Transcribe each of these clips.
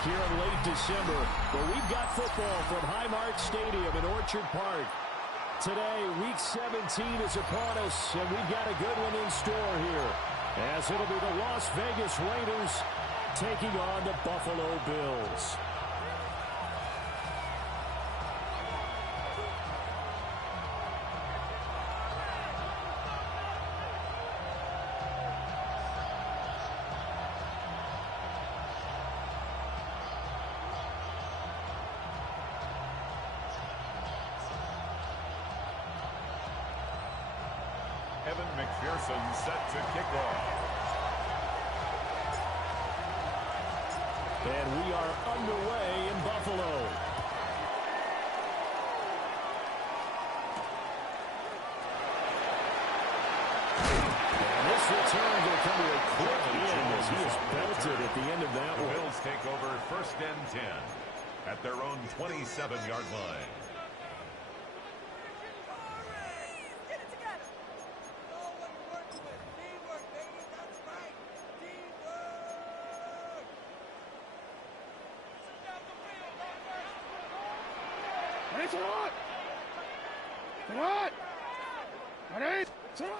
back here in late December, where we've got football from Highmark Stadium in Orchard Park. Today, Week 17 is upon us, and we've got a good one in store here, as it'll be the Las Vegas Raiders taking on the Buffalo Bills. McPherson set to kick off. And we are underway in Buffalo. And this return will come to a quick end as he is belted at the end of that one. Bills take over 1st and 10 at their own 27-yard line.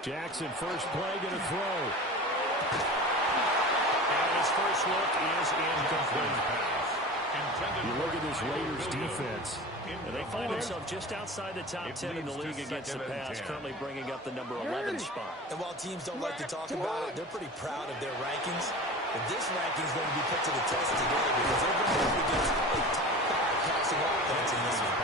Jackson, first play, going to throw. And his first look is incomplete. You look at this Raiders defense, and they find themselves just outside the top 10 in the league against the pass, currently bringing up the number 11 spot. And while teams don't like to talk about it, they're pretty proud of their rankings. But this ranking is going to be put to the test today because they're going up against a top 5 passing offense in this one.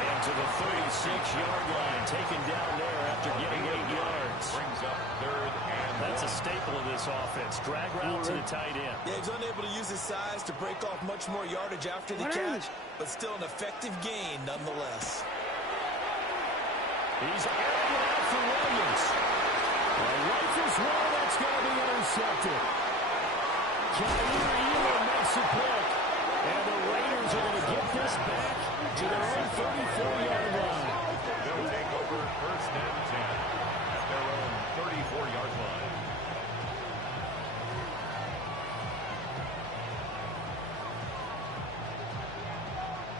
And to the 36-yard line, taken down there after getting 8 yards. Brings up 3rd and That's a staple of this offense. Drag route to the tight end. Yeah, he's unable to use his size to break off much more yardage after the catch, but still an effective gain nonetheless. He's airing it out for Williams. A rifles one that's going to be intercepted. Khalil Elam makes a pick. And the Raiders are going to get this back to their own 34-yard line. They'll take over 1st and 10 at their own 34-yard line.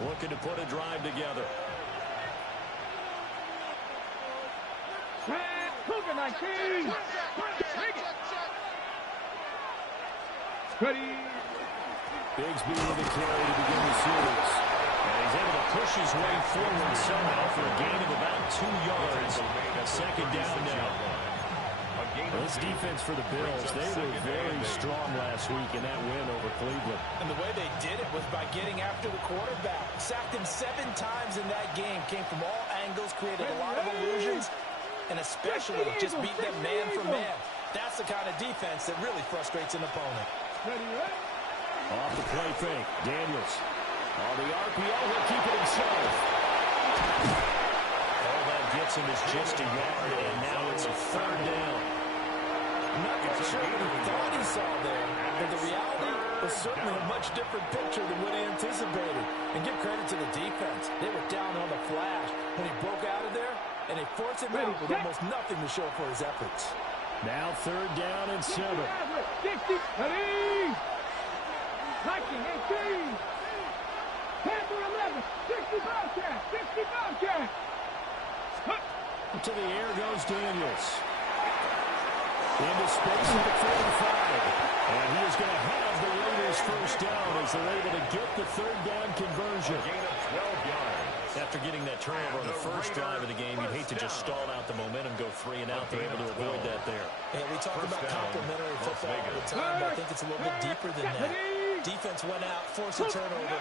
Looking to put a drive together. COVID-19. Ready. Bigsby with the carry to begin the series. And he's able to push his way forward somehow for a gain of about 2 yards. Second down now. Well, this defense for the Bills, they were very strong last week in that win over Cleveland. And the way they did it was by getting after the quarterback. Sacked him 7 times in that game. Came from all angles, created a lot of illusions, and especially just beat them man for man. That's the kind of defense that really frustrates an opponent. Off the play fake, Daniels. On the RPO, he'll keep it himself. All that gets him is just a yard, and now it's a 3rd down. I'm not quite sure what he thought he saw there, but the reality was certainly a much different picture than what he anticipated. And give credit to the defense. They were down on the flash when he broke out of there, and they forced him out with almost nothing to show for his efforts. Now 3rd down and 7. 60, 30. Hiking, 18. Panther 11. 65 catch. 65 catch. To the air goes Daniels. Into space at the 45. And he is going to have the Raiders first down as they're able to get the 3rd down conversion. A gain of 12 yards. After getting that turnover on the first drive of the game, you'd hate to just stall out the momentum, go 3 and out. They're able to avoid that there. Yeah, we talk about complementary football all the time, but I think it's a little bit deeper than that. Defense went out, forced a turnover,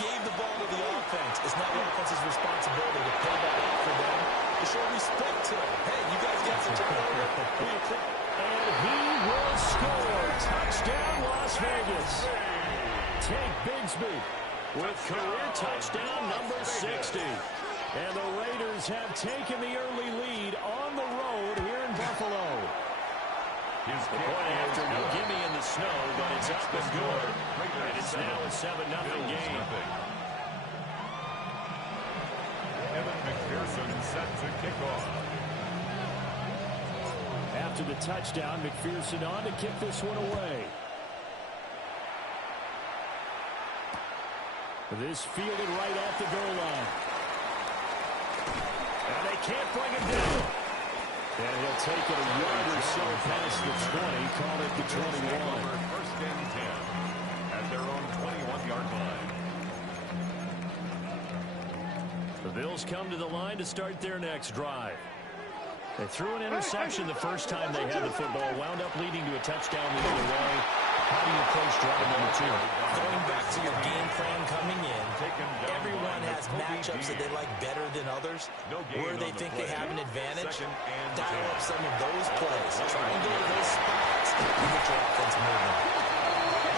gave the ball to the offense. It's now the offense's responsibility to pay that out for them, to show respect to them. Hey, you guys got some turnover. And he will score. Touchdown, Las Vegas. Tank Bigsby with career touchdown number 60. And the Raiders have taken the early lead on the road here in Buffalo. The point after, no gimme in the snow, but it's up and good. And it's now a 7-0 game. Evan McPherson set to kick off. After the touchdown, McPherson on to kick this one away. This fielded right at the goal line. And they can't bring him down. And he'll take it a yard or so past the 20, call it the 21. First and 10 at their own 21-yard line. The Bills come to the line to start their next drive. They threw an interception the first time they had the football, wound up leading to a touchdown the other way. How do you approach drive number 2? Going back to your game plan coming in, everyone has matchups that they like better than others, where they think they have an advantage. Dial up some of those plays. Try and go to those spots and get your offense moving.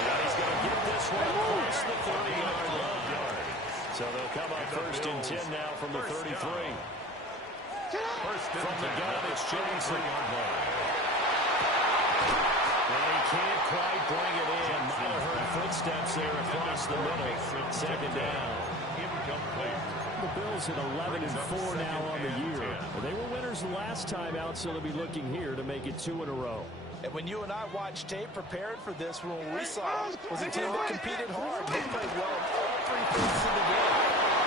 Now he's going to get this one across the 30-yard line. So they'll come up first and 10 now from the 33. From the gun, it's Jackson. And he can't quite bring it in. Might have heard footsteps there across the middle. Second down. The Bills at 11-4 now on the year. They were winners last time out, so they'll be looking here to make it 2 in a row. And when you and I watched tape prepared for this, what we saw was a team that competed hard. They played well in all 3 phases of the game.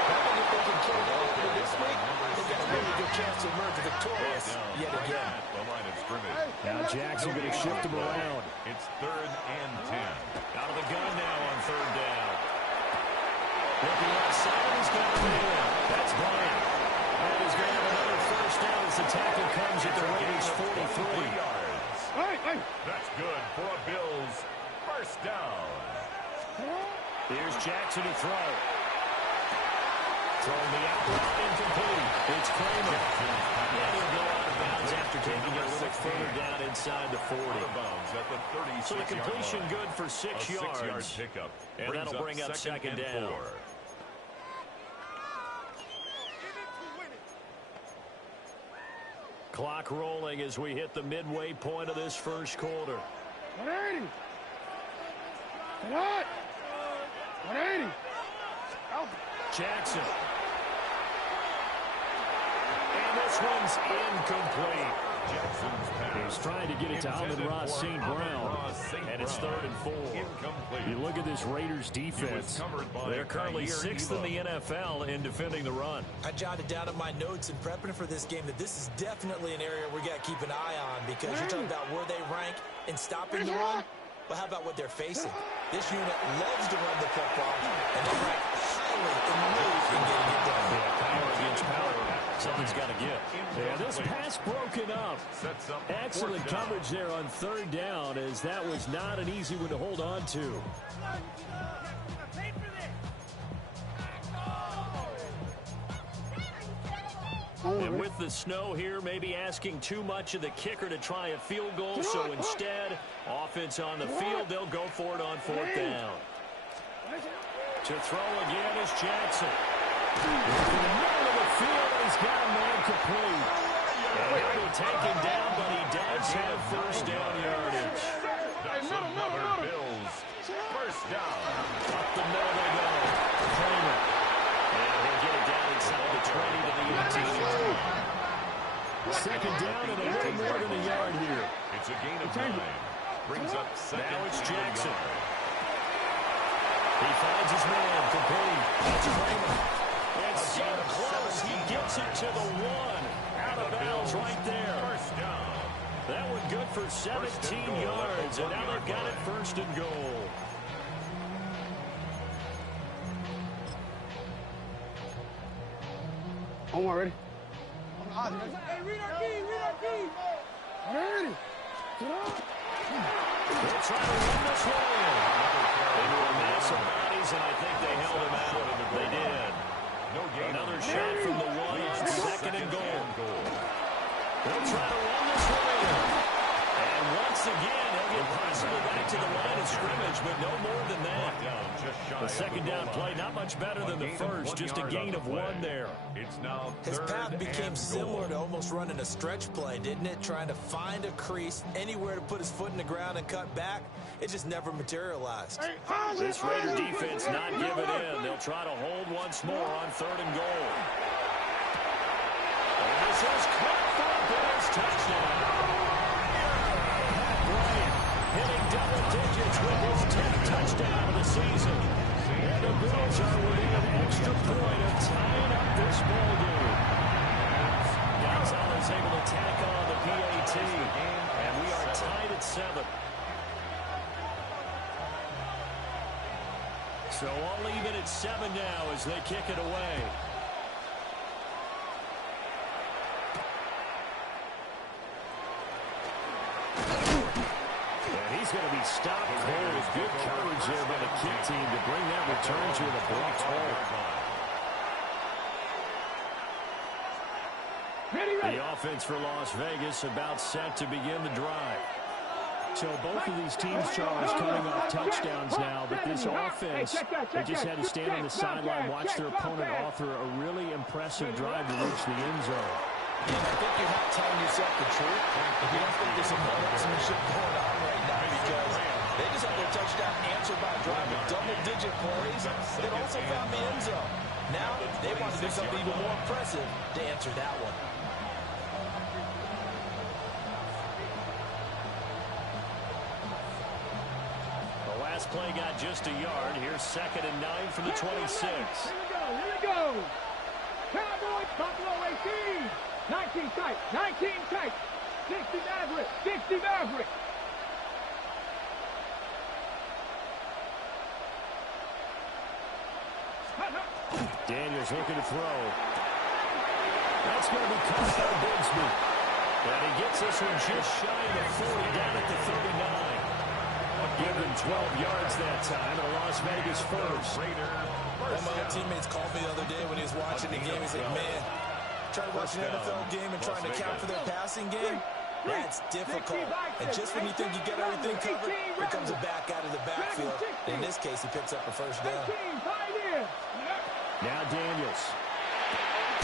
I think if they can carry it over this week, they've got a really good chance to emerge victorious yet again. Now Jackson going to shift him around. It's 3rd and 10. Out of the gun now on 3rd down. Looking outside, he's got it in. That's Bryant. And he's going to have another first down as the tackle comes at the Raiders' 43 yards. That's good for a Bills first down. Here's Jackson to throw. Throwing the out route incomplete. It's Kramer. And he'll go out of bounds after taking it a little further down inside the 40. So the completion good for 6 yards. Pickup. And that'll bring up second down. 4. Clock rolling as we hit the midway point of this first quarter. 180. What? 180. Jackson. And this one's incomplete. He's trying to get it to Amon-Ra St. Brown. And it's 3rd and 4. You look at this Raiders defense. They're currently 6th in the NFL in defending the run. I jotted down in my notes in prepping for this game that this is definitely an area we got to keep an eye on, because you're talking about where they rank in stopping the run. But how about what they're facing? This unit loves to run the football, and they rank highly in moves in getting it done. Yeah, power against power. Something's got to give. Yeah, this pass broken up. Excellent coverage there on 3rd down, as that was not an easy one to hold on to. And with the snow here, maybe asking too much of the kicker to try a field goal. So instead, offense on the field, they'll go for it on 4th down. To throw again is Jackson. In the middle of the field, he's got a man complete. And he'll be taken down, but he does have first down yardage. That's another Bills first down. Up the middle they go. Kramer. And he'll get it down inside the 20 to the 18. Second down and a little more than a yard here. It's a gain of 9. Brings up second. Now it's Jackson. He finds his man, complete. That's Kramer. And so close, he gets it to the 1. Out of bounds right there. First down. That one good for 17 yards, and now they've got it 1st and goal. Omar, ready? Hey, read our key, read our key. Ready? They'll try to run this one in. Into a mass of bodies, and I think they held him out. They did. Another shot from the 1 on 2nd and goal. They'll try to run this one in. And once again, they'll get possibly back to the line of scrimmage, but no more than that. The second down play, not much better than the first, just a gain of 1 there. His path became similar to almost running a stretch play, didn't it? Trying to find a crease, anywhere to put his foot in the ground and cut back. It just never materialized. This Raider defense not giving in. They'll try to hold once more on 3rd and goal. And this is caught for a Bills touchdown. Pat Bryant hitting double digits with his 10th touchdown of the season. And the Bills are within So I'll leave it at 7 now as they kick it away. And he's going to be stopped cold. Good coverage there by the kick team to bring that return to an abrupt halt. The offense for Las Vegas about set to begin the drive. So both of these teams, Charles, coming off touchdowns now, but this offense, they just had to stand on the sideline, watch their opponent author a really impressive drive to reach the end zone. And I think you're not telling yourself the truth if you don't think there's some marksmanship going on right now, because they just had their touchdown answered by a drive with double-digit plays that also found the end zone. Now they want to do something even more impressive to answer that one. Last play got just a yard. Here's 2nd and 9 from the 26. Here we go. Cowboys, Buffalo 18. 19 tight, 19 tight. 60 Maverick, 60 Maverick. Daniels looking to throw. That's going to be caught by Bigsby. And he gets this one just shy of the 40 down at the 39. Give him 12 yards that time, and Las Vegas first. One of my teammates called me the other day when he was watching the game. He's like, man, trying to watch an NFL game and trying to count for their passing game, that's difficult. And just when you think you get everything covered, here comes a back out of the backfield. In this case, he picks up a first down. Now Daniels.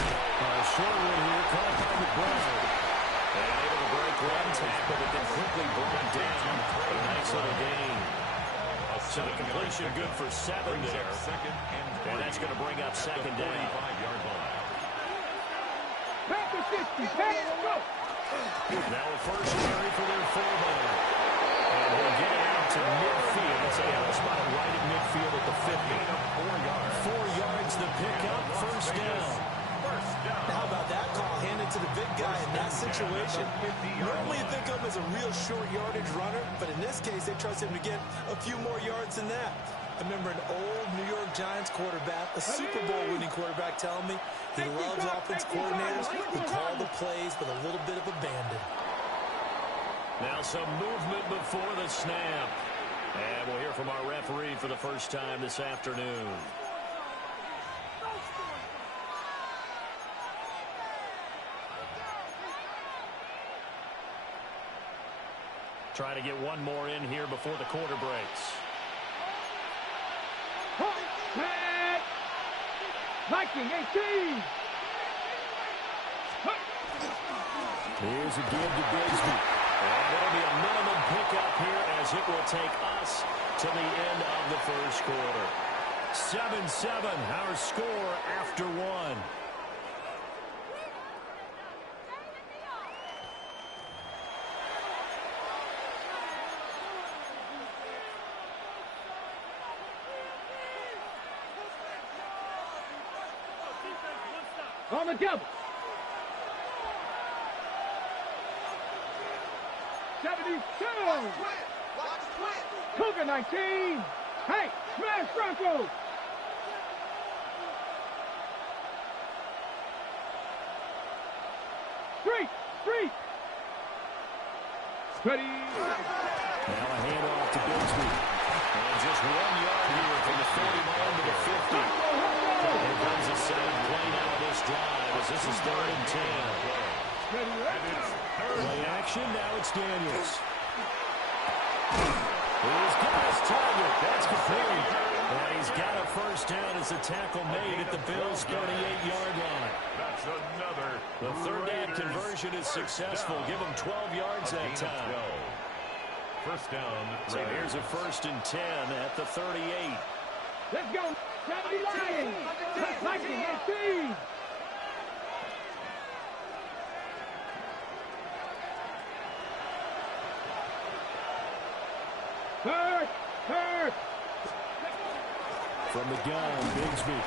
A short one here, caught by McBride. And able to break one tackle, but then quickly brought down. A nice little gain. So the completion good for 7 there. And that's going to bring up 2nd down. Now a first carry for their fullback. And they'll get it out to midfield. It's a spot right at midfield at the 50. 4 yards the pickup, first down. How about that call handed to the big guy in that situation? Normally you think of him as a real short yardage runner, but in this case they trust him to get a few more yards than that. I remember an old New York Giants quarterback, a Super Bowl winning quarterback, telling me he loves offense coordinators who call the plays with a little bit of abandon. Now some movement before the snap. And we'll hear from our referee for the first time this afternoon. Trying to get one more in here before the quarter breaks. Viking 18. Here's a give to Bigsby. And it'll be a minimum pickup here as it will take us to the end of the first quarter. 7-7, our score after 1. On the double. 72. Cougar 19. Hey, smash Bronco. Street. Ready. Now a handoff to Bigsby. And just 1 yard here from the 49 to the 50. Here comes a sound play now of this drive as this is 3rd and 10. Play action, now it's Daniels. He's got his target. That's complete. And he's got a first down as the tackle made at the Bills' 38-yard line. That's another. The 3rd down conversion is successful. Give him 12 yards that time. First down. So here's a 1st and 10 at the 38. Let's go. 79. Viking 18. Third. From the gun, Bigsby.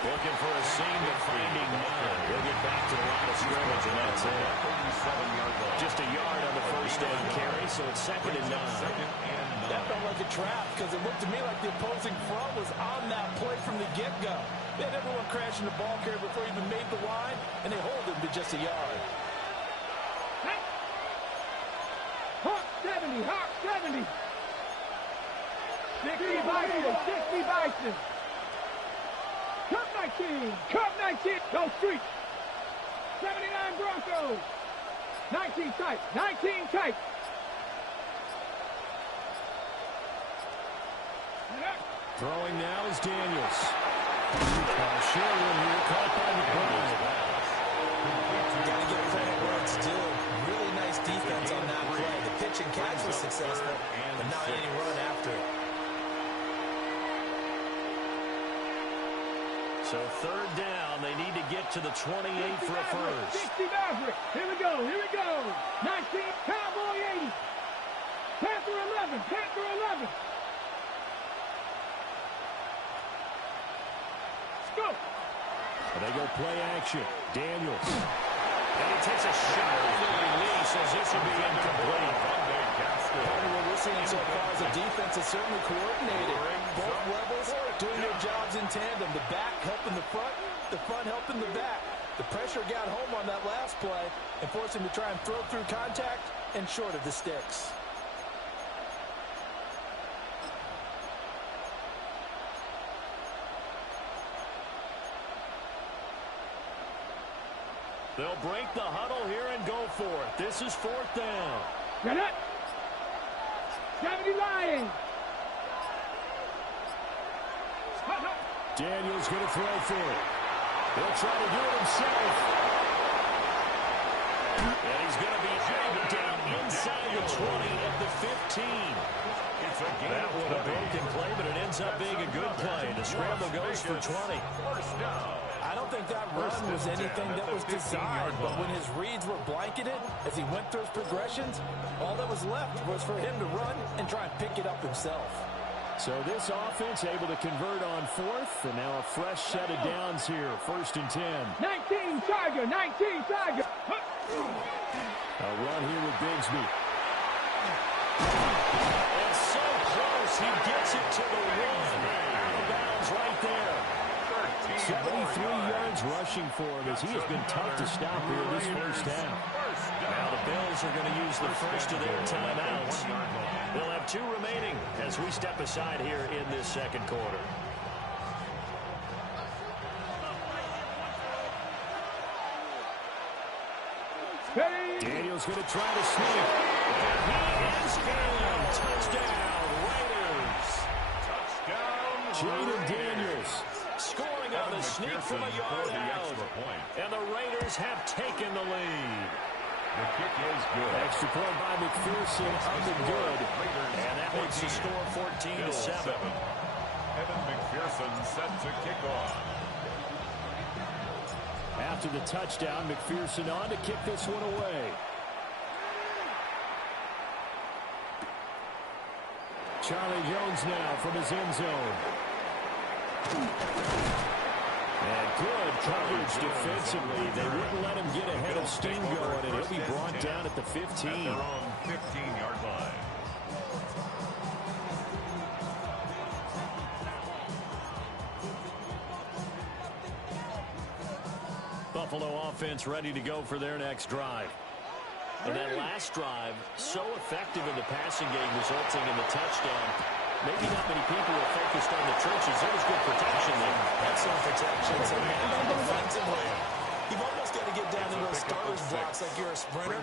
Looking for a seam, but finding none. He'll get back to the line of scrimmage, and that's it. Just a yard on the first down carry, so it's 2nd and 9. That felt like a trap because it looked to me like the opposing front was on that play from the get-go. They had everyone crashing the ball carrier before he even made the line, and they hold him to just a yard. Hawk 70, Hawk 70. 60 Bison, 60 Bison. Cup 19, Cup 19. Go Street. 79 Broncos. 19 tight, 19 tight. Throwing now is Daniels. Share room here, caught by McBride. Got to give credit where it's due. Really nice defense on that play. The pitch and catch was successful, but not any run after it. So 3rd down, they need to get to the 28 for a first. 60 Maverick. Here we go, here we go. 19, Cowboy 80. Panther 11, Panther 11. Go. And they go play action. Daniels. And he takes a shot at the release as this will be incomplete. Part of what we're seeing so far is the defense is certainly coordinated. Both levels doing their jobs in tandem. The back helping the front helping the back. The pressure got home on that last play and forced him to try and throw through contact and short of the sticks. They'll break the huddle here and go for it. This is 4th down. Get it. 70 Lions. Daniels going to throw for it. He'll try to do it himself. And he's going to be held down inside the 20 at the 15. That was a broken play, but it ends up being a good play. The scramble goes for 20. I don't think that run was anything that was designed, but when his reads were blanketed as he went through his progressions, all that was left was for him to run and try and pick it up himself. So this offense able to convert on 4th, and now a fresh set of downs here, 1st and 10. 19 Tiger, 19 Tiger. A run here with Bigsby. And so close, he gets it to the 1. Out of bounds right there. 73 yards rushing for him as he has been tough to stop here this first half. Now the Bills are going to use the first of their timeouts. They'll have 2 remaining as we step aside here in this 2nd quarter. Daniels going to try to sneak. And he is in. Touchdown, Raiders. Jaden Daniels. Scoring on the sneak from a yard out. And the Raiders have taken the lead. The kick is good. Extra point by McPherson, up and good. And that makes the score 14-7. Evan McPherson set to kick off. After the touchdown, McPherson on to kick this one away. Charlie Jones now from his end zone. And good coverage defensively. They wouldn't let him get ahead of steam going, and he'll be brought down at the 15. At their own 15-yard line. Buffalo offense ready to go for their next drive. And that last drive, so effective in the passing game, resulting in the touchdown. Maybe not many people were focused on the trenches. There was good protection there. Excellent protection. So now defensively, you've almost got to get down to those starters blocks like you're a sprinter.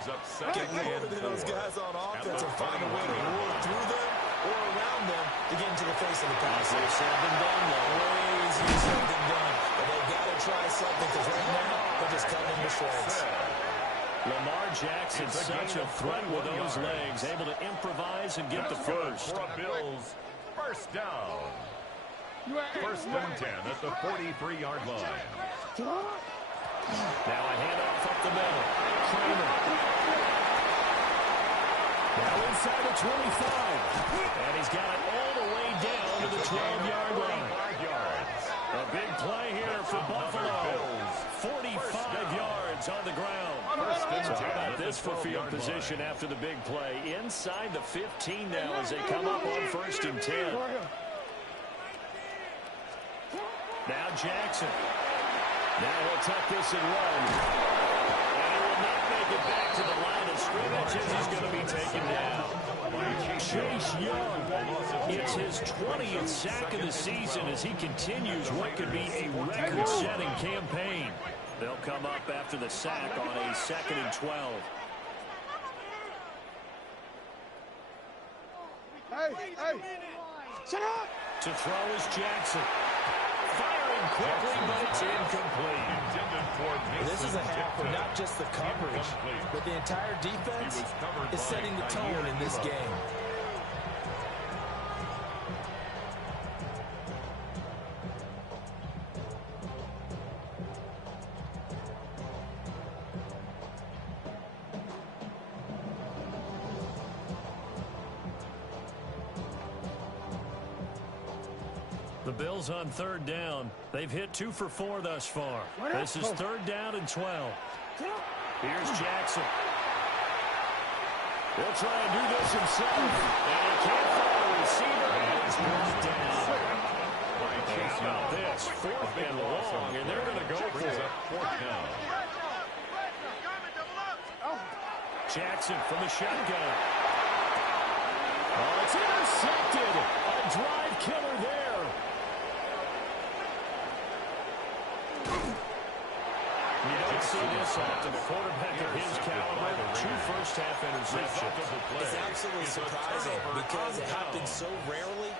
Get more than those guys on offense and find a way to roar through them or around them to get into the face of the pass. Easier said than done, though. Way easier said than done. But they've got to try something because right now they're just cutting into shreds. Lamar Jackson, such a threat with those legs, able to improvise and get the first. Bills, first down. First and 10 at the 43-yard line. Now a handoff up the middle. Kramer. Now inside the 25. And he's got it all the way down to the 12-yard line. 45 yards. A big play here for Buffalo. 45 yards on the ground. So how about this for field position after the big play? Inside the 15 now as they come up on 1st and 10. Now Jackson. Now he'll tuck this and run. And he will not make it back to the line of scrimmage as he's going to be taken down. Chase Young, it's his 20th sack of the season as he continues what could be a record-setting campaign. They'll come up after the sack on a 2nd and 12. To throw is Jackson. Firing quickly, but it's incomplete. This is a half where not just the coverage, but the entire defense is setting the tone in this game. The Bills on 3rd down. They've hit 2 for 4 thus far. This is 3rd down and 12. Here's Jackson. He'll try and do this himself. And he can't find a receiver, and he's brought down. How about this? 4th and long, and they're going to go for it. 4th down. Jackson from the shotgun. Oh, it's intercepted. A drive killer there. You don't see this often. The quarterback of his caliber, 2 first-half interceptions. It's absolutely surprising because it happens so rarely.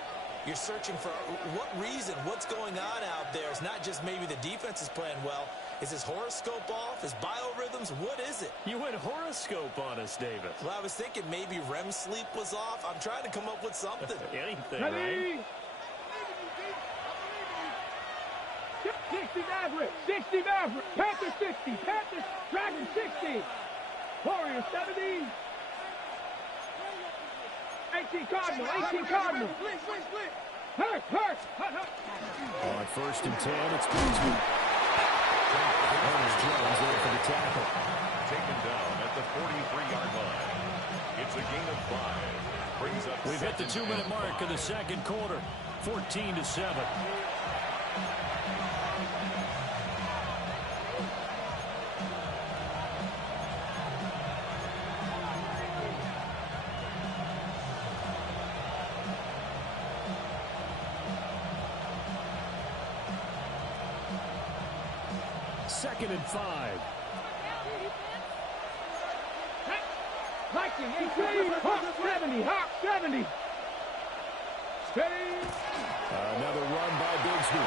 You're searching for what reason, what's going on out there. It's not just maybe the defense is playing well. Is his horoscope off? His biorhythms? What is it? You went horoscope on us, Davis. Well, I was thinking maybe REM sleep was off. I'm trying to come up with something. Anything, Ready? right? 60 Maverick, 60 Maverick, Panther 60, Panther, Dragon 60, Warrior 70, 18 Cardinal, 18 Cardinal, hurt. On 1st and 10, it's Bigsby. Ernest Jones there for the tackle. Taken down at the 43-yard line. It's a gain of 5. Brings up We've hit the 2-minute mark of the 2nd quarter. 14-7. Second and 5. Viking 18, Hawk 70. Steady. Another run by Bigsby.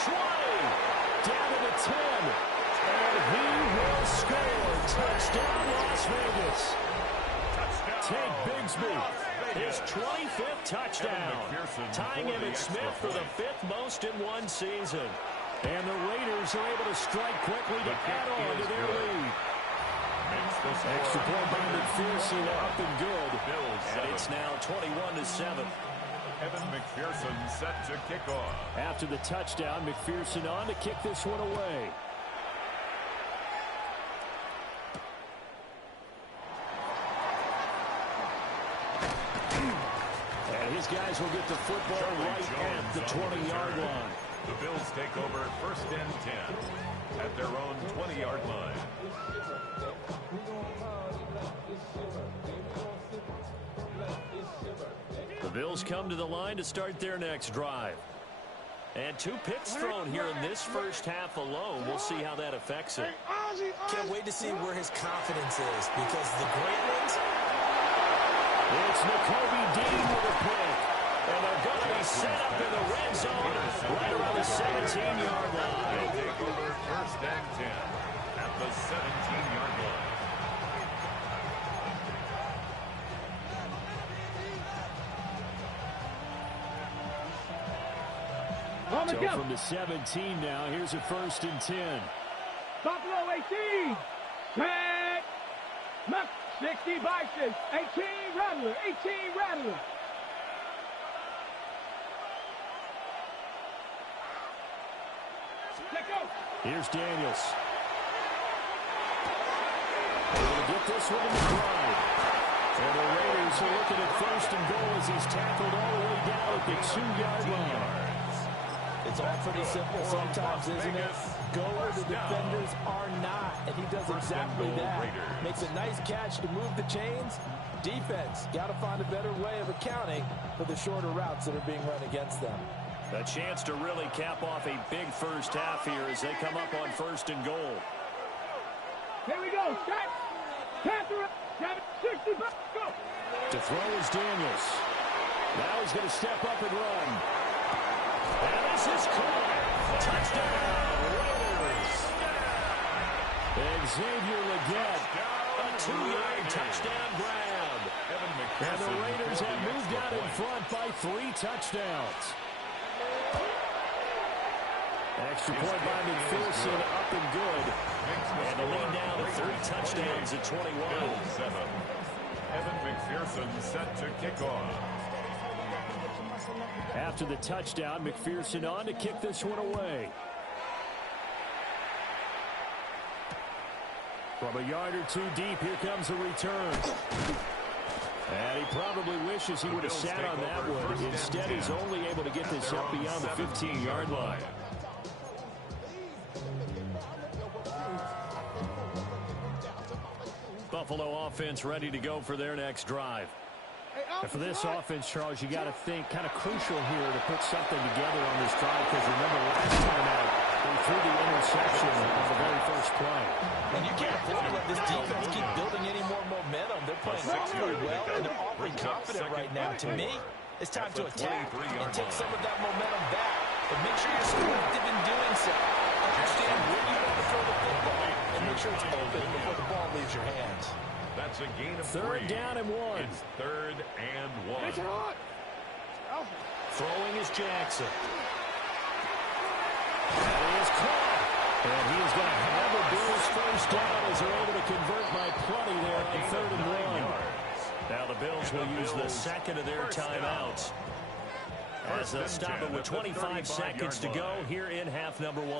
20. Down to the 10. And he will score. Touchdown, Las Vegas. Take Bigsby. His 25th touchdown. Tying Emmitt Smith for the 5th most in one season. And the Raiders are able to strike quickly to add on to their lead. Extra point by McPherson up and good. And it's now 21-7. Evan McPherson set to kick off. After the touchdown, McPherson on to kick this one away. And his guys will get the football right at the 20-yard line. The Bills take over 1st and 10 at their own 20-yard line. The Bills come to the line to start their next drive. And 2 picks thrown here in this first half alone. We'll see how that affects it. Can't wait to see where his confidence is because the great ones. It's Nakobe Dean with a pick. And they're going to be set up in the red zone right around the 17-yard line. They take over 1st and 10 at the 17-yard line. So from the 17 now, here's a 1st and 10. Buffalo 18. 10. 60 Bison. 18 Rattler. 18 Rattler. Here's Daniels. Able to get this one in the drive. And the Raiders are looking at first and goal as he's tackled all the way down at the 2-yard line. It's all pretty simple sometimes, isn't it? Go where the defenders are not, and he does exactly that. Makes a nice catch to move the chains. Defense, got to find a better way of accounting for the shorter routes that are being run against them. A chance to really cap off a big first half here as they come up on first and goal. Here we go. Tap 60, go. To throw is Daniels. Now he's going to step up and run. And this is caught. Touchdown, Raiders. Xavier Legette, a 2-yard touchdown grab. And the Raiders have moved out in front by 3 touchdowns. Extra point by McPherson, up and good. And the lead now to 3 touchdowns at 21. Evan McPherson set to kick off. After the touchdown, McPherson on to kick this one away. From a yard or 2 deep, here comes a return. And he probably wishes he would have sat on that one. Instead, he's only able to get this up beyond the 15-yard line. Buffalo offense ready to go for their next drive. And for this offense, Charles, you got to think kind of crucial here to put something together on this drive, because remember last time out, they threw the interception on the very first play. And you can't afford to let this defense keep building any more momentum. They're playing really well, and they're awfully confident right now. To me, it's time to attack and take some of that momentum back. But make sure you're selective in doing so. Understand where you want to throw the football, and make sure it's open before the ball leaves your hands. That's a gain of 3rd down and 1. It's 3rd and 1. Throwing is Jackson. And he is caught. And he is going to have a Bills first down as they're able to convert by plenty there on 3rd and 1. Now the Bills will use the second of their timeouts, as they'll stop it with 25 seconds to go here in half number 1.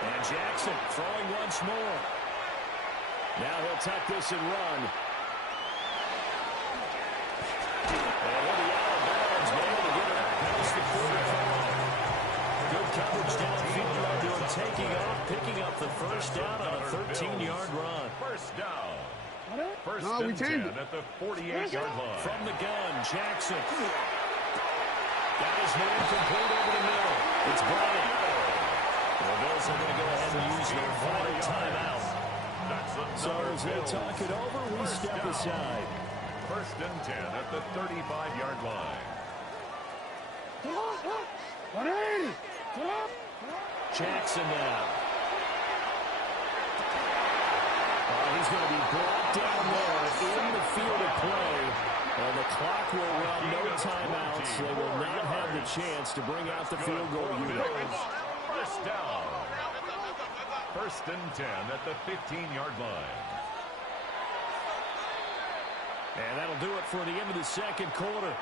And Jackson throwing once more. Now he'll tuck this and run. And with the out of bounds, been able to get it past the 45. Good coverage downfield after him taking off, picking up the first down on a 13-yard run. First down. First and 10 at the 48-yard line. From the gun, Jackson. Got his man complete over the middle. It's Bryant. The Bills are going to go ahead and use their final timeout. So as they talk it over, we step aside. First and 10 at the 35-yard line. Jackson now. He's going to be brought down there in the field of play. And the clock will run, no timeouts. They will not have the chance to bring out the field goal unit. First down. First and 10 at the 15-yard line. And that'll do it for the end of the second quarter.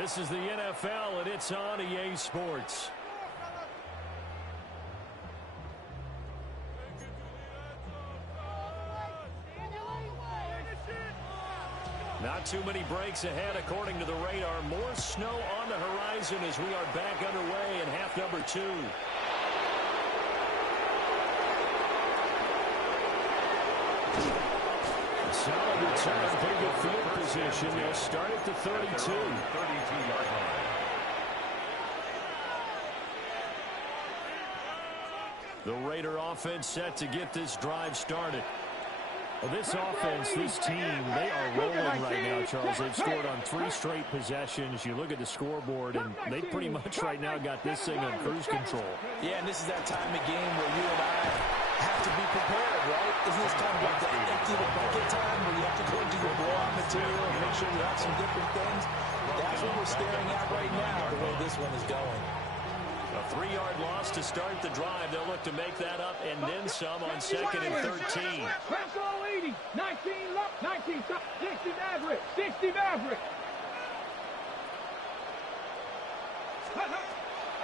This is the NFL, and it's on EA Sports. Not too many breaks ahead, according to the radar. More snow on the horizon as we are back underway in half number 2. Solid return, pretty good field position. They'll start at the 32. 32-yard line. The Raider offense set to get this drive started. Well, this offense, this team, they are rolling right now, Charles. They've scored on 3 straight possessions. You look at the scoreboard, and they pretty much right now got this thing on cruise control. Yeah, and this is that time of game where you and I have to be prepared, right? Isn't this time about the empty the bucket time where you have to go into your blowout material and make sure you have some different things? That's what we're staring at right now, the way this one is going. A 3-yard loss to start the drive. They'll look to make that up and then some on 2nd and 13. Press all 80. 19 left. 19 stop. 60 Maverick. 60 Maverick.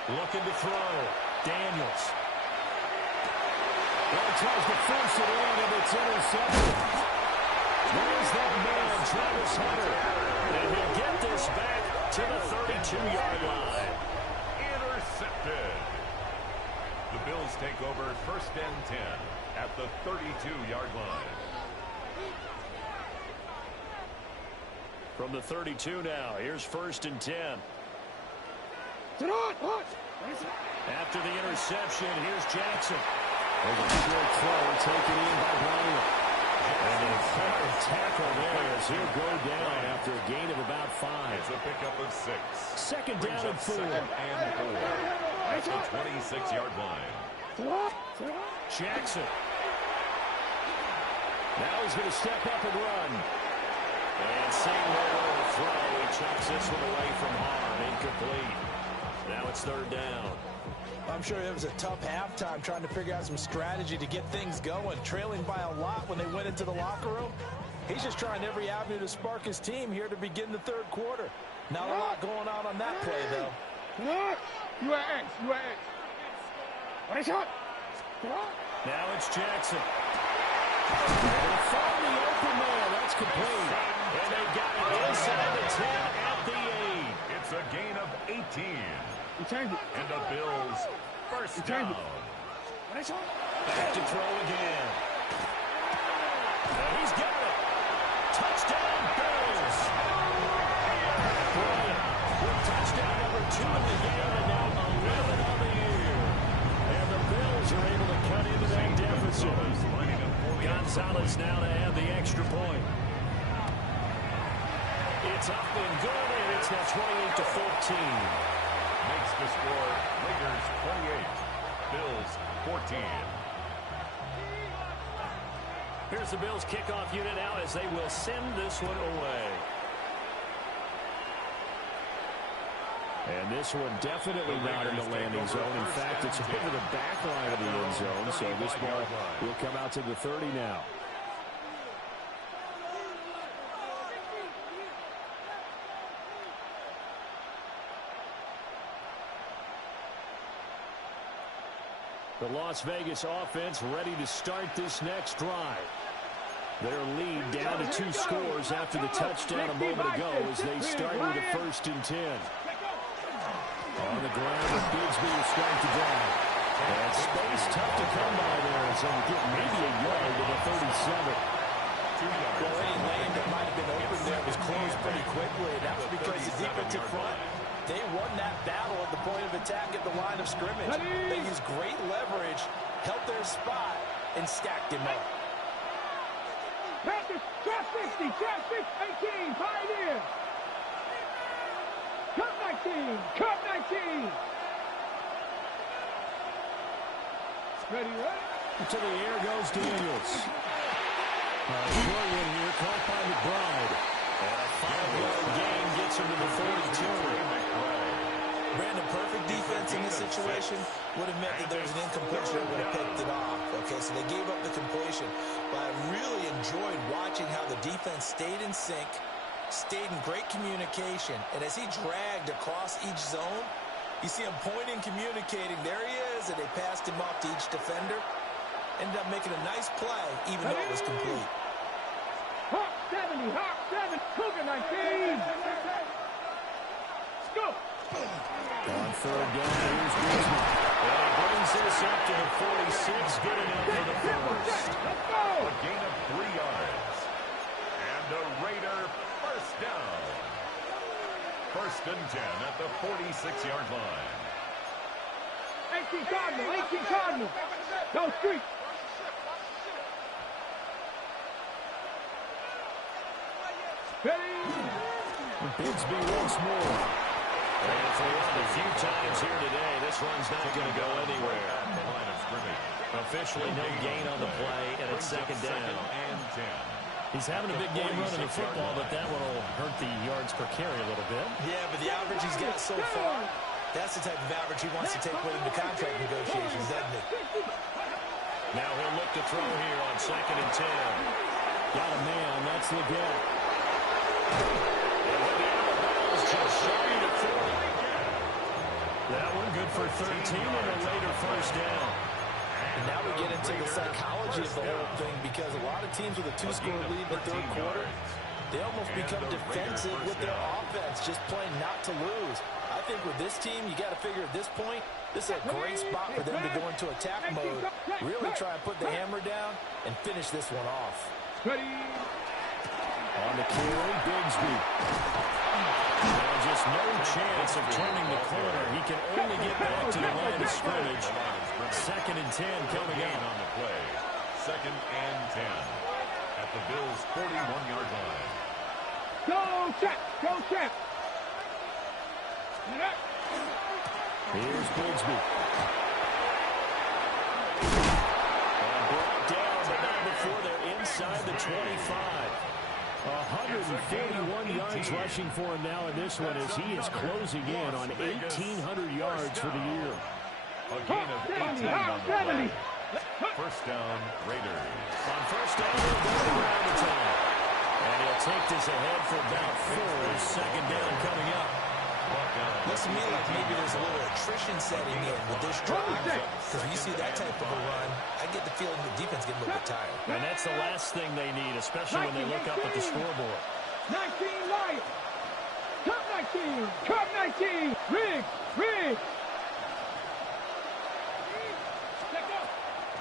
Looking to throw. Daniels. Well, tries to force it in, and it's intercepted. There's that man, Travis Hunter. And he'll get this back to the 32-yard line. Intercepted. The Bills take over 1st and 10 at the 32-yard line. From the 32 now, here's 1st and 10. After the interception, here's Jackson. There's a short throw taken in by Bryant. And a hard tackle there as he'll go down after a gain of about 5. It's a pickup of 6. Second down and 4. At the 26-yard line. Jackson. Now he's going to step up and run. And same way to throw. He chucks this one away from harm. Incomplete. Now it's 3rd down. I'm sure it was a tough halftime trying to figure out some strategy to get things going. Trailing by a lot when they went into the locker room. He's just trying every avenue to spark his team here to begin the 3rd quarter. Not a lot going on that play, though. You are X. You are X. What a shot. Now it's Jackson. And found the open man. That's complete. And they got it inside the 10 at the 8. It's a gain of 18. And the Bills 1st down. Back to throw again. And he's got it. Touchdown, Bills. Bryant with touchdown number 2 in the game and now 11 on the year. And the Bills are able to cut into that deficit. Gonzalez now to add the extra point. It's up and good, and it's now 28-14. Makes the score Raiders 28, Bills 14. Here's the Bills kickoff unit now as they will send this one away. And this one definitely not in the landing zone. In fact, it's over the back line of the end zone, so this ball will come out to the 30 now. The Las Vegas offense ready to start this next drive. Their lead down to 2 scores after the touchdown a moment ago as they start with a 1st and 10. On the ground, and Bigsby will start to drive. And space tough to come by there, so we get maybe a yard to the 37. Well, any lane that might have been open there was closed pretty quickly. That was because the defensive front, they won that battle at the point of attack at the line of scrimmage. They used great leverage, held their spot, and stacked him up. Trap 60, trap 18, Pioneer. Cut 19, cut 19. Ready, right? To the air goes Daniels. Short one here, caught by McBride. And a 5-yard gain gets him to the 42. Brandon, perfect defense in this situation would have meant that there was an incompletion that would have picked it off. Okay, so they gave up the completion. But I really enjoyed watching how the defense stayed in sync, stayed in great communication. And as he dragged across each zone, you see him pointing, communicating. There he is, and they passed him off to each defender. Ended up making a nice play, even though it was complete. Hawk 70, Hawk 7, Cougar 19. Let's go. On 3rd down, here's Bigsby. And he brings this up to the 46, good enough for the 1st. Let's go. A gain of 3 yards. And a Raider 1st down. 1st and 10 at the 46-yard line. 18 Cardinal. Go street. Bigsby once more. And for one of the few times here today, this run's not going to go anywhere. The line of scrimmage. Officially no gain on the play, and it's 2nd down. And 10. He's having a big game running the football, but that one will hurt the yards per carry a little bit. Yeah, but the average he's got so far, that's the type of average he wants to take with him to contract negotiations, doesn't it? Now he'll look to throw here on 2nd and 10. Got a man, that's Leggett. And with the out of bounds, just shy of 40. That one good for 13 and a Raider first down. And now we get into the psychology of the whole thing, because a lot of teams with a two-score lead in the third quarter, they almost become defensive with their offense, just playing not to lose. I think with this team, you got to figure at this point, this is a great spot for them to go into attack mode, really try and put the hammer down and finish this one off. On the carry, Bigsby. And just no chance of turning the corner. He can only get back to the line of scrimmage. 2nd and 10 coming out on the play. 2nd and 10 at the Bills' 41-yard line. Go check! Go check! Here's Bigsby. And brought down, but not before they're inside the 25. 141 yards rushing for him now in this one as he is closing in on 1,800 yards for the year. A gain of 18 on the play. First down, Raiders. On first down, they'll go around the time. And he'll take this ahead for about 4. 2nd down coming up. Looks to me like maybe there's a little attrition setting in with this drive, because when you see that type of a run, I get the feeling the defense getting a little bit tired. And that's the last thing they need, especially when they look up at the scoreboard. 19 Lions! Top 19! Top 19! Riggs!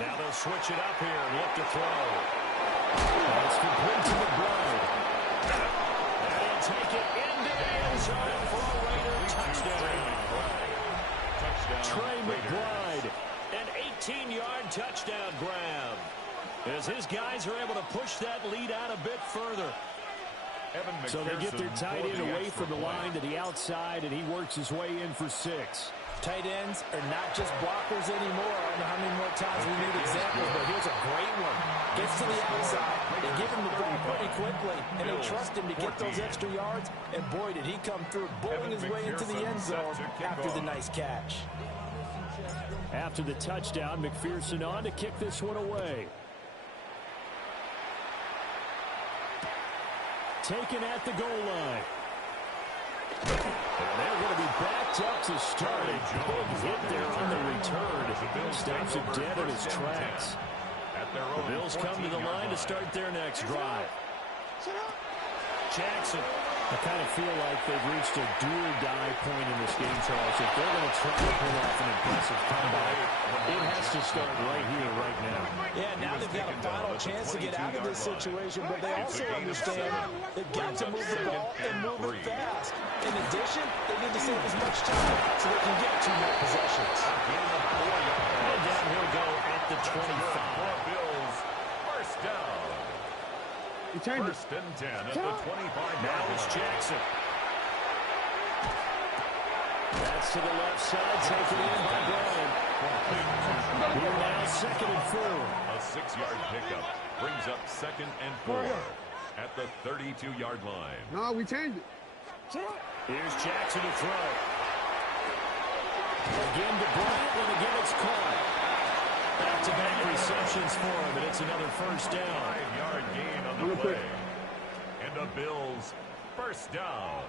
Now they'll switch it up here and look to throw. That's complete to McBride. And he'll take it into the end zone for a Raider touchdown. Trey McBride, an 18-yard touchdown grab. As his guys are able to push that lead out a bit further. So they get their tight end away from the line to the outside, and he works his way in for 6. Tight ends are not just blockers anymore. I don't know how many more times we need examples, but here's a great one. Gets to the outside, they give him the ball pretty quickly, and they trust him to get those extra yards, and boy, did he come through, bowling his way into the end zone after the nice catch. After the touchdown, McPherson on to kick this one away. Taken at the goal line. And they're going to be backed up to start. A big hit there on the return. Stops it dead in his tracks. The Bills come to the line to start their next drive. Jackson. I kind of feel like they've reached a do-or-die point in this game, Charles. If they're going to try to pull off an impressive comeback, it has to start right here, right now. Yeah, now they've got a final chance to get out of this situation, but they also understand they've got to move the ball and move it fast. In addition, they need to save as much time so they can get 2 more possessions. And down he'll go at the 25. Bills, first down. First and 10 at the 25. Now it's Jackson. That's to the left side, taken in by Brian. Here now, 2nd and 4. A 6-yard pickup brings up 2nd and 4 at the 32-yard line. No, we changed it. Here's Jackson to throw. Again to Bryant, and again it's caught. Back-to-back receptions for him, and it's another first down. 5-yard gain on the play. And the Bills first down.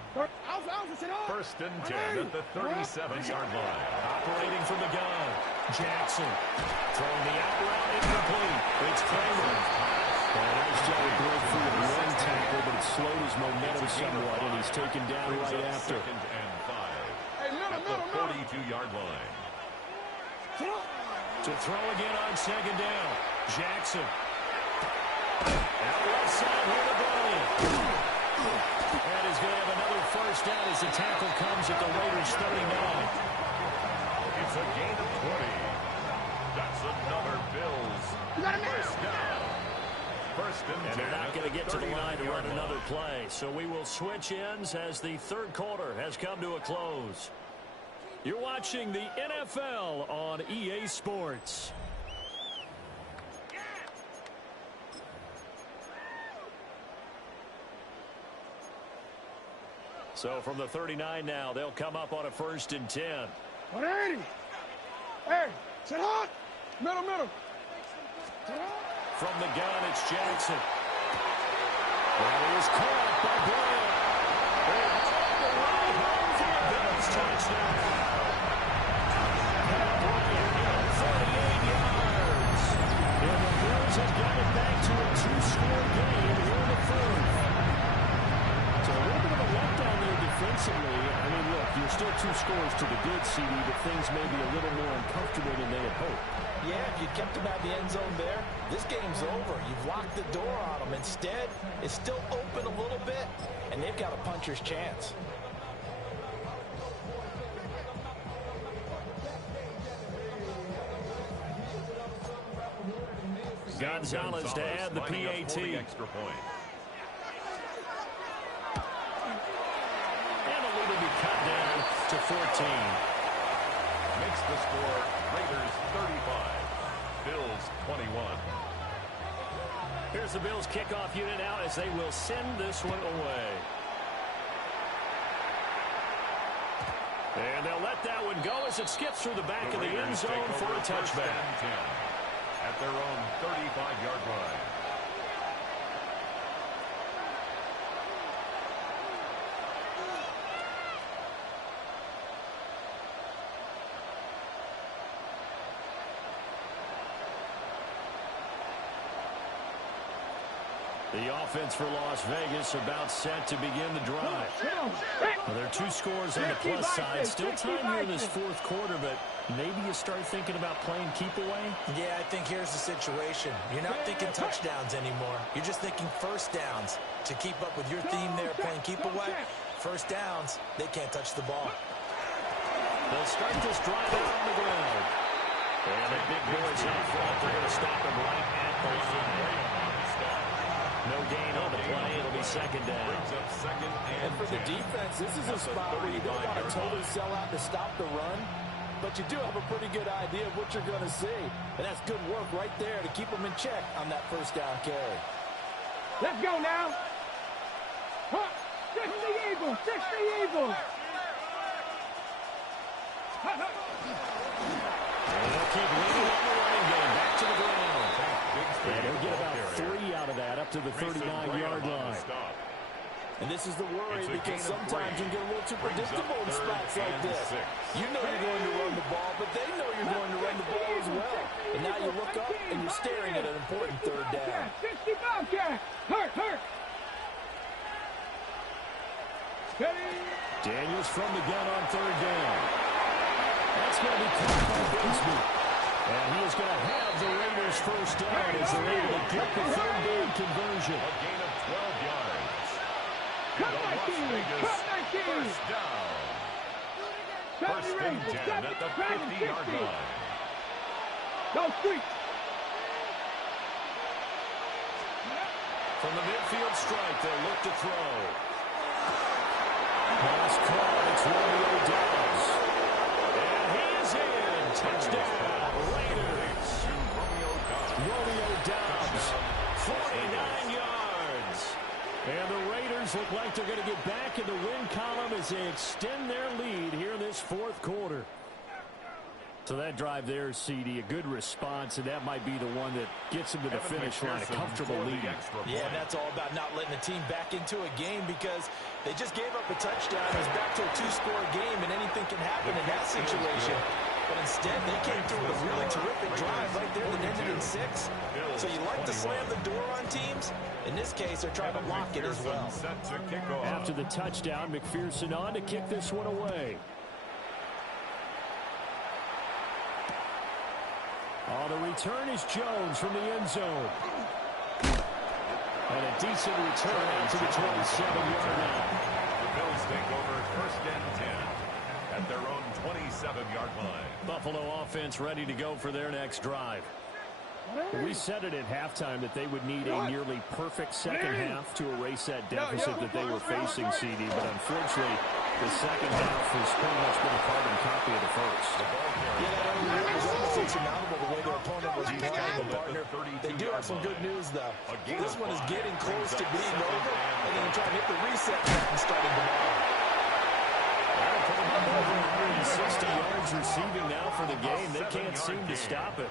First and 10 at the 37-yard line. Operating from the gun. Jackson throwing the out route incomplete. It's Kramer. And nice job of going through the run tackle, but it slowed his momentum somewhat, and he's taken down right after. 2nd and 5 at the 42-yard line. To throw again on 2nd down. Jackson. Out left side here to Bryant. And he's going to have another first down as the tackle comes at the Raiders' 39. It's a gain of 20. That's another Bills first down. First and 10. And they're not going to get to the line to run another play. So we will switch ends as the third quarter has come to a close. You're watching the NFL on EA Sports. So from the 39 now, they'll come up on a 1st and 10. 180. Hey, sit hot. Middle. From the gun, it's Jackson. That is caught by Bryant. And all the way home for a Bills touchdown. There's still 2 scores to the good, CD, but things may be a little more uncomfortable than they had hoped. Yeah, if you kept them out of the end zone there, this game's over. You've locked the door on them. Instead, it's still open a little bit, and they've got a puncher's chance. Gonzalez to add the PAT. Extra point. And the lead will be cut down to 14. Makes the score Raiders 35, Bills 21. Here's the Bills kickoff unit out as they will send this one away. And they'll let that one go as it skips through the back of the end zone for a touchback. At their own 35-yard line. The offense for Las Vegas about set to begin the drive. Well, there are 2 scores on the plus side. Still time here in this 4th quarter, but maybe you start thinking about playing keep away? Yeah, I think here's the situation. You're not thinking touchdowns anymore. You're just thinking first downs. To keep up with your theme there, playing keep away, first downs, they can't touch the ball. They'll start this drive out on the ground. And the big boys up front, they're going to stop them right at the line. No gain on the play. It'll be second down. And for the defense, this is a spot where you don't want to totally sell out to stop the run, but you do have a pretty good idea of what you're going to see. And that's good work right there to keep them in check on that first down carry. Let's go now. 60 Eagles, 60 Eagles. And they'll keep leading on the running game. Back to the ground. And they'll get about 3 out of that up to the 39-yard line. And this is the worry because sometimes you get a little too predictable in spots like this. You know you're going to run the ball, but they know you're going to run the ball as well. And now you look up and you're staring at an important third down. 60 Bobcat. Hurt. Daniels from the gun on 3rd down. That's going to be caught by Bigsby. And he is going to have the Raiders first down as they're able to get the 3rd down conversion. A gain of 12 yards. Come Las back Vegas in. first down. First and 10 at the 50-yard line. Go street. From the midfield strike, they'll look to throw. Pass caught. It's Romeo Doubs. And he is in. Touchdown, Raiders. Romeo Doubs, 49 yards. And the Raiders look like they're going to get back in the win column as they extend their lead here in this 4th quarter. So that drive there, CD, a good response, and that might be the one that gets them to the finish line, a comfortable lead. Yeah, and that's all about not letting the team back into a game because they just gave up a touchdown. It was back to a 2-score game, and anything can happen in that situation. But instead, they came through with a really terrific drive right there that ended in 6. So you like to slam the door on teams. In this case, they're trying to lock it as well. After the touchdown, McPherson on to kick this one away. Oh, the return is Jones from the end zone. And a decent return out to the 27-yard line. The Bills take over first and 10 at their own 27-yard line. Buffalo offense ready to go for their next drive. We said it at halftime that they would need a nearly perfect second half to erase that deficit that they were facing, CD. But unfortunately, the second half has pretty much been a carbon copy of the first. Yeah, that was almost insurmountable the way their opponent was playing the partner. They do have some good news, though. This one is getting close to being over, and then trying to hit the reset button starting tomorrow. That'll put them up over 160 yards receiving now for the game. They can't seem to stop it.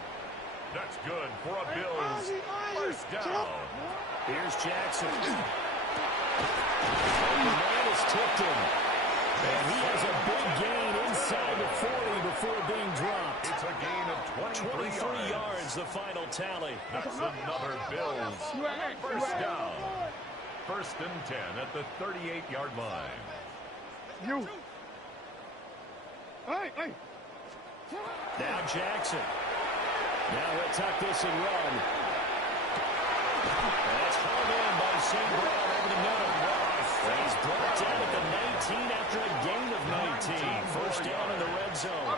That's good for a Bills first down. Here's Jackson. The man is tipped him. And he has a big gain inside the 40 before being dropped. It's a gain of 23 yards, the final tally. That's another Bills first down. First and 10 at the 38-yard line. Now Jackson. Now he'll tuck this and run. That's hauled in by St. Brown over the middle. And he's brought down at the 19 after a gain of 19. First down in the red zone.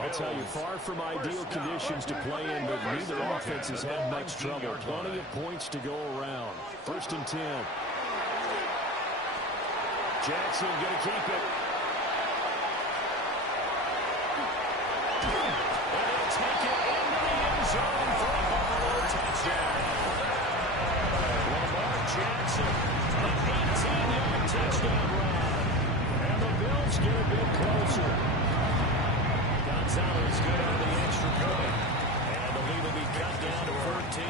I'll tell you, far from ideal conditions to play in, but neither offense has had much trouble. Plenty of points to go around. First and 10. Jackson going to keep it. And they'll take it into the end zone for a Buffalo touchdown. Lamar Jackson, an 18-yard touchdown run. And the Bills get a bit closer. Gonzalez good on the extra point. And the lead will be cut down to 14.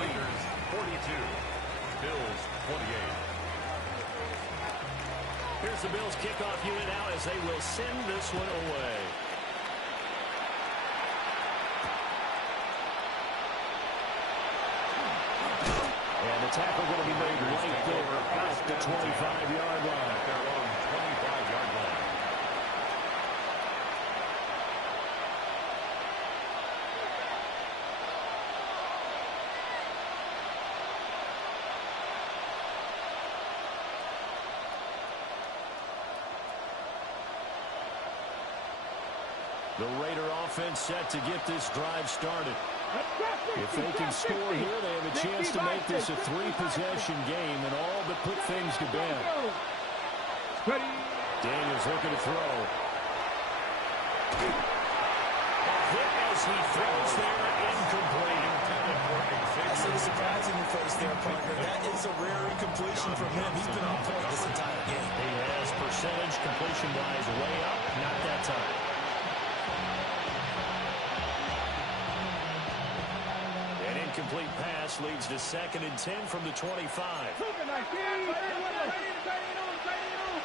42. Bills 28. Here's the Bills kickoff unit out as they will send this one away. And the tackle going to be made right there at the 25-yard line. Their own 25-yard line. The Raider offense set to get this drive started. If they can score here, they have a chance to make this a three-possession game and all but put things to bed. Daniels looking to throw. A hit as he throws there, incomplete. That's a surprising face there, partner. That is a rare incompletion from him. He's been on point this entire game. He has percentage completion-wise way up, not that time. Incomplete pass leads to 2nd and 10 from the 25.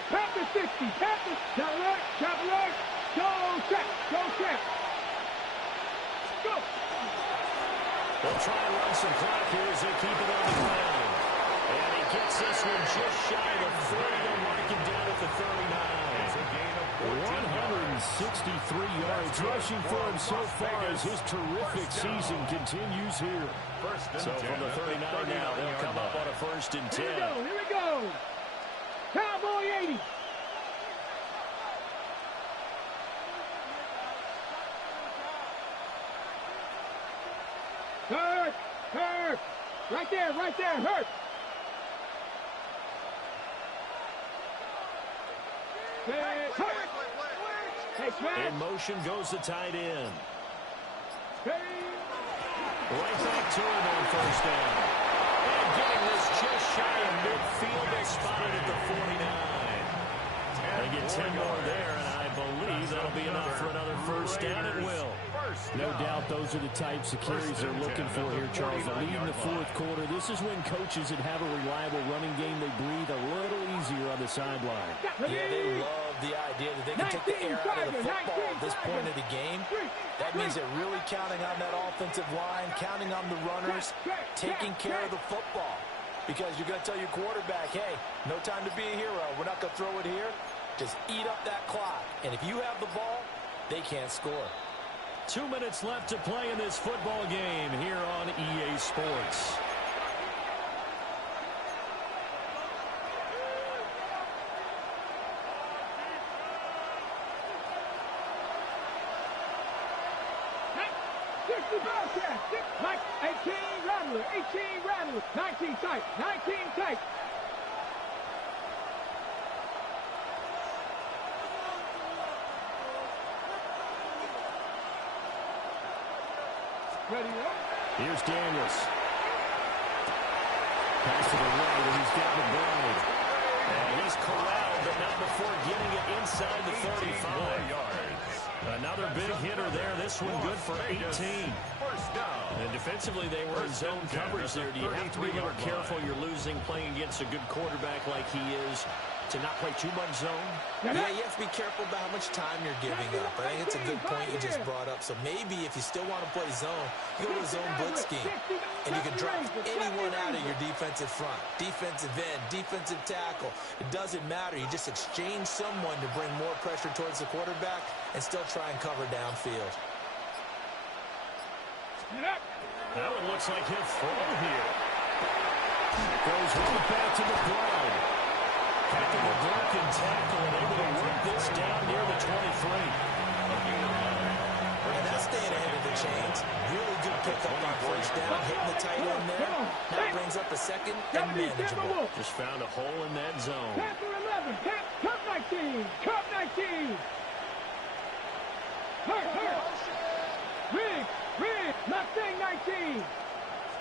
Panther 60, Panther, chop alert, go check. Go. They'll try and run some clock here as they keep it on the ground. And he gets this one just shy of 40. They'll mark him down at the 39. 163 yards rushing for him so far as his terrific season continues here. So from the 39 now, they'll come up on a 1st and 10. Here we go. Cowboy 80. Hurt. Right there, hurt. In motion goes the tight end. Right back to him on 1st down. And getting this just shy of midfield. They spotted at the 49. They get 10 more there, and I believe that'll be enough for another 1st down. It will. No doubt those are the types of carries they're looking for here, Charles. The lead in the 4th quarter. This is when coaches that have a reliable running game, they breathe a little easier on the sideline. Yeah, they love the idea that they can take the air out of the football at this point of the game. That means they're really counting on that offensive line, counting on the runners, taking care of the football. Because you're going to tell your quarterback, hey, no time to be a hero. We're not going to throw it here. Just eat up that clock. And if you have the ball, they can't score. 2 minutes left to play in this football game here on EA Sports. Like 18 Rattler, 19 tight. Ready up. Here's Daniels. Pass to the right, and he's got McBride. And he's corralled, but not before getting it inside the 35 yards. Another big hitter there. This one good for 18. And defensively, they were in zone coverage there. Do you have to be more careful? You're losing playing against a good quarterback like he is to not play too much zone? Yeah, you have to be careful about how much time you're giving up. I think it's a good point you just brought up. So maybe if you still want to play zone, you go to a zone blitz scheme. And you can drop anyone out of your defensive front. Defensive end, defensive tackle. It doesn't matter. You just exchange someone to bring more pressure towards the quarterback and still try and cover downfield. Now it looks like he'll throw here. Goes right back to the ground. After the broken tackle and able to work this down near the 23. And that's staying ahead of the chains. Really good pickup on first down, hitting the tight end there. Now brings up a second and manageable. Just found a hole in that zone. Panther 11, Cup 19, Cup 19. Hurt. Riggs, Mustang 19.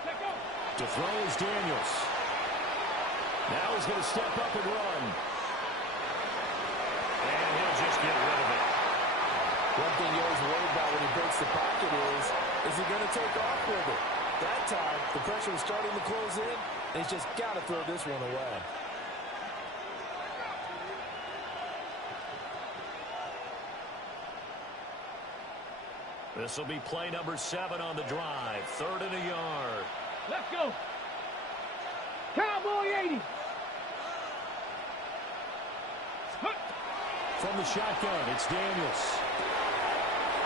Let go. To throw is Daniels. Now he's going to step up and run. And he'll just get rid of it. One thing you always worry about when he breaks the pocket is he going to take off with it? That time, the pressure was starting to close in, and he's just got to throw this one away. This will be play number 7 on the drive. 3rd and a yard. Let's go. Cowboy 80. From the shotgun, it's Daniels.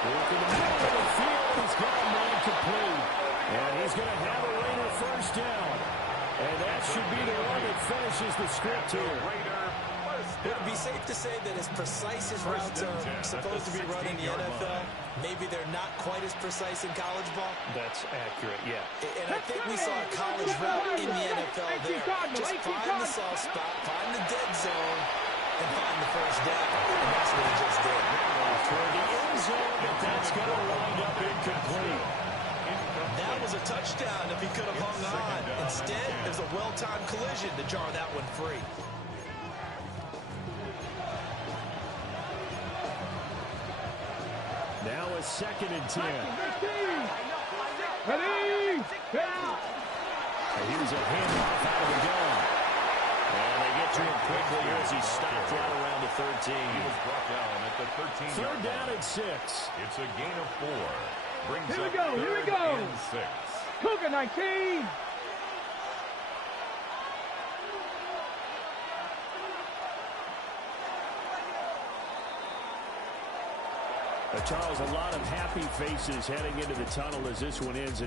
Working the middle of the field. He's got a man complete. And he's going to have a Raider first down. And that should be the one that finishes the script here. It would be safe to say that as precise as routes are supposed to be run in the NFL, maybe they're not quite as precise in college ball. That's accurate, yeah. And I think we saw a college route in the NFL there. Just find the soft spot, find the dead zone, and find the first down. And that's what he just did. For the end zone, but that's going to wind up incomplete. That was a touchdown if he could have hung on. Instead, there's a well-timed collision to jar that one free. Now a 2nd and 10. Ready? Here's a handoff out of the gun. And they get to him quickly as he stopped right around the 13. He was brought down at the 13. 3rd down and 6. It's a gain of 4. Brings Here we up go, here we 3rd go. and 6. Cougar 19. Charles, a lot of happy faces heading into the tunnel as this one ends.